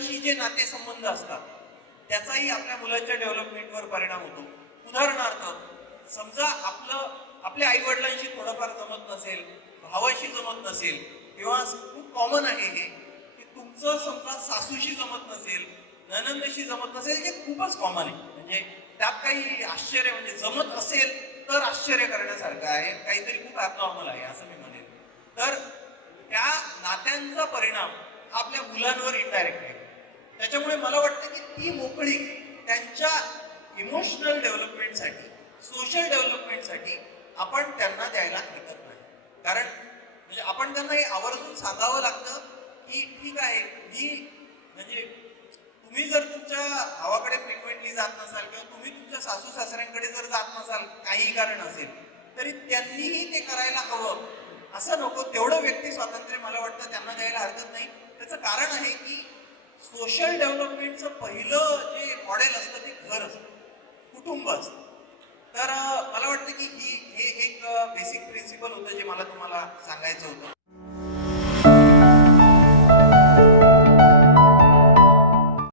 जे नातेसंबंध असतात त्याचाही आपल्या मुलांच्या डेव्हलपमेंटवर परिणाम होतो. उदाहरणार्थ समजा आपलं आपल्या आई वडिलांशी थोडंफार जमत नसेल भावाशी जमत नसेल किंवा खूप कॉमन आहे हे की तुमचं समजा सासूशी जमत नसेल ननंदशी जमत नसेल हे खूपच कॉमन आहे. म्हणजे त्यात काही आश्चर्य म्हणजे जमत असेल तर आश्चर्य करण्यासारखं आहे. काहीतरी खूप ॲबनॉर्मल आहे असं मी म्हणेन. तर त्या नात्यांचा परिणाम आपल्या मुलांवर इनडायरेक्ट आहे त्याच्यामुळे मला वाटतं की ती मोकळी त्यांच्या इमोशनल डेव्हलपमेंटसाठी सोशल डेव्हलपमेंटसाठी आपण त्यांना द्यायला हरकत नाही. कारण म्हणजे आपण त्यांना हे आवर्जून सांगावं लागतं की ठीक आहे मी म्हणजे तुम्ही जर तुमच्या भावाकडे फ्रिक्वेंटली जात नसाल किंवा तुम्ही तुमच्या सासू सासऱ्यांकडे जर जात नसाल काही कारण असेल तरी त्यांनीही ते करायला हवं. असं नको तेवढं व्यक्ती स्वातंत्र्य मला वाटतं त्यांना द्यायला हरकत नाही. त्याचं कारण आहे की सोशल डेव्हलपमेंटचं पहिलं जे मॉडेल असतं ते घर असतं कुटुंब असतं. तर मला वाटतं की ही हे एक बेसिक प्रिन्सिपल होतं जे मला तुम्हाला सांगायचं होतं.